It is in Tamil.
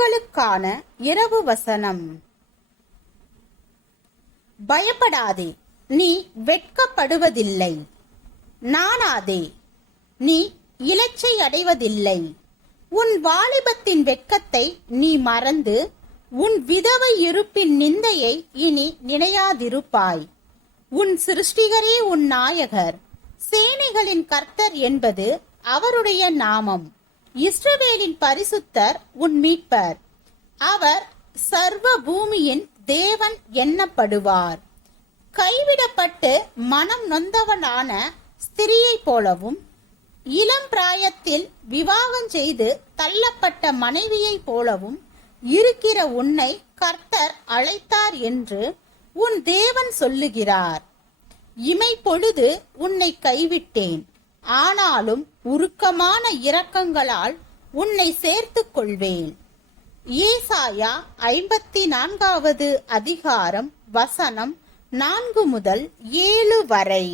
உங்களுக்கான இரவு வசனம். பயப்படாதே, நீ வெட்கப்படுவதில்லை. நாணாதே, நீ இலச்சை அடைவதில்லை. உன் வாலிபத்தின் வெட்கத்தை நீ மறந்து உன் விதவை இருப்பின் நிந்தையை இனி நினையாதிருப்பாய். உன் சிருஷ்டிகரே உன் நாயகர், சேனைகளின் கர்த்தர் என்பது அவருடைய நாமம். இஸ்ரவேலின் பரிசுத்தர் உன் மீட்பர். அவர் சர்வ பூமியின் தேவன் எண்ணப்படுவார். கைவிடப்பட்டு மனம் நொந்தவனான ஸ்திரியை போலவும் இளம் பிராயத்தில் விவாகம் செய்து தள்ளப்பட்ட மனைவியை போலவும் இருக்கிற உன்னை கர்த்தர் அழைத்தார் என்று உன் தேவன் சொல்லுகிறார். இமை பொழுது உன்னை கைவிட்டேன், ஆனாலும் உருக்கமான இரக்கங்களால் உன்னை சேர்த்துக் கொள்வேன். ஏசாயா 54 அதிகாரம் வசனம் 4 முதல் 7 வரை.